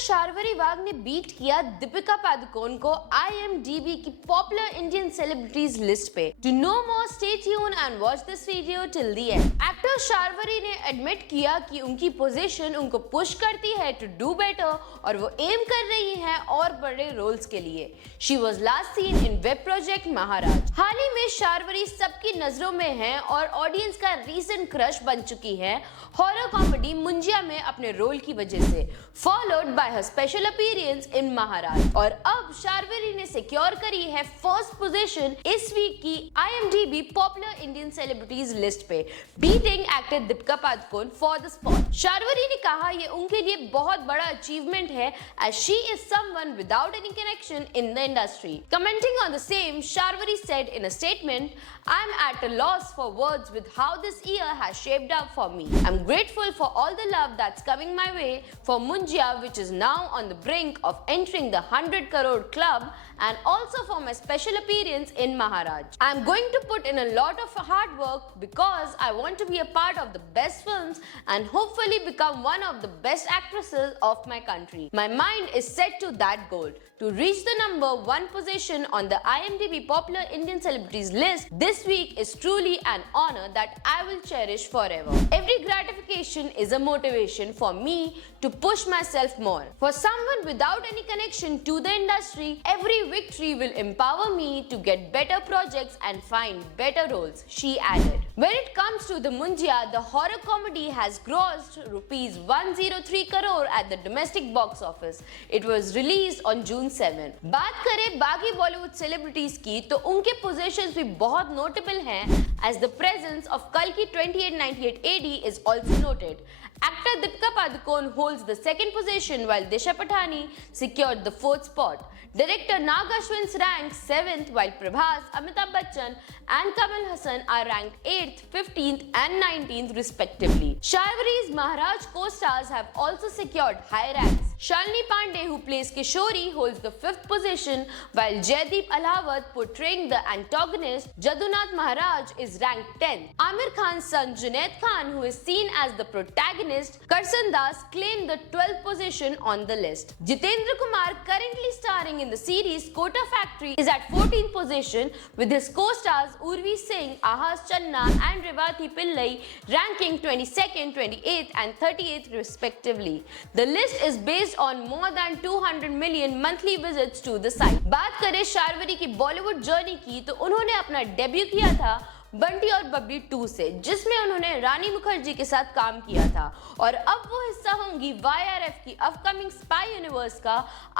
शार्वरी वाघ ने बीट किया दीपिका पादुकोण को IMDb की पॉपुलर इंडियन सेलिब्रिटीज लिस्ट पे। To know more stay tuned and watch this video till the end. Actor Sharvari ने admit किया कि उनकी पोजीशन उनको पुश करती है टू डू बेटर और वो एम कर रही हैं और बड़े रोल्स के लिए। She was last seen in web project Maharaj. हाल ही में शार्वरी सबकी नजरों में है और ऑडियंस का रीसेंट क्रश बन चुकी है हॉरर कॉमेडी मुंजिया में अपने रोल की वजह से, followed by her special appearance in Maharaj. और अब शार्वरी ने सिक्योर करी है फर्स्ट पोजीशन इस वीक की IMDb popular Indian celebrities list पे, beating actor Deepika Padukone for the spot. Sharvari ने कहा ये उनके लिए बहुत बड़ा अचीवमेंट है as she is someone without any connection in the industry. Commenting on the same, Sharvari said in a statement, "I'm at a loss for words with how this year has shaped up for me. I'm grateful for all the love that's coming my way for Munjia, which is now on the brink of entering the 100 crore club, and also for my special appearance in Maharaj. I'm going to put in a lot of hard work because I want to be a part of the best films and hopefully become one of the best actresses of my country. My mind is set to that goal. To reach the number 1 position on the IMDb popular Indian celebrities list this week is truly an honor that I will cherish forever. Every gratification is a motivation for me to push myself more. For someone without any connection to the industry, every victory will empower me to get better projects and find better roles," she added. When it comes to the Munjia, the horror comedy has grossed rupees 103 crore at the domestic box office. It was released on June 7. बात करें बाकी Bollywood celebrities की तो उनके positions भी बहुत notable हैं as the presence of Kalki 2898 AD is also noted. Actor Deepika Padukone holds the second position while Disha Patani secured the 4th spot. Director Nag Ashwin's ranked 7th while Prabhas, Amitabh Bachchan and Kamal Hassan are ranked 8th, 15th and 19th respectively. Sharvari's Maharaj co-stars have also secured high ranks. Shalini Pandey, who plays Kishori, holds the 5th position while Jaideep Ahlawat portraying the antagonist Jadunath Maharaj is ranked 10th. Amir Khan's son Junaid Khan, who is seen as the protagonist, Karsan Das, claimed the 12th position on the list. Jitendra Kumar, currently starring in the series Kota Factory, is at 14th position with his co-stars Urvi Singh, Ahas Channa and Revati Pillai ranking 22nd, 28th and 38th respectively. The list is based on more than 200 million monthly visits to the site. बात करें शार्वरी की Bollywood journey की तो उन्होंने अपना debut किया था बंटी और बबली 2 से, जिसमें उन्होंने रानी मुखर्जी के साथ काम किया था और अब वो हिस्सा होंगी YRF की अपकमिंग स्पाई यूनिवर्स का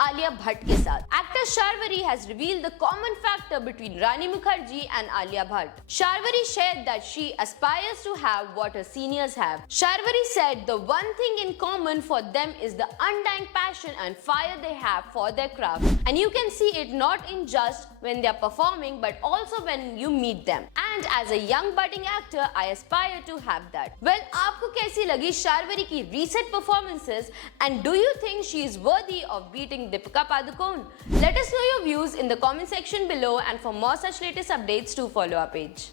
आलिया भट्ट के साथ. Actor Sharvari has revealed the common factor between Rani Mukherjee and Alia Bhatt. Sharvari shared that she aspires to have what her seniors have. Sharvari said the one thing in common for them is the undying passion and fire they have for their craft, and you can see it not in just when they are performing but also when you meet them. And as a young budding actor, I aspire to have that. Well, आपको कैसी लगी शार्वरी की recent performances and do you think she is worthy of beating Deepika Padukone? Let us know your views in the comment section below and for more such latest updates to follow our page.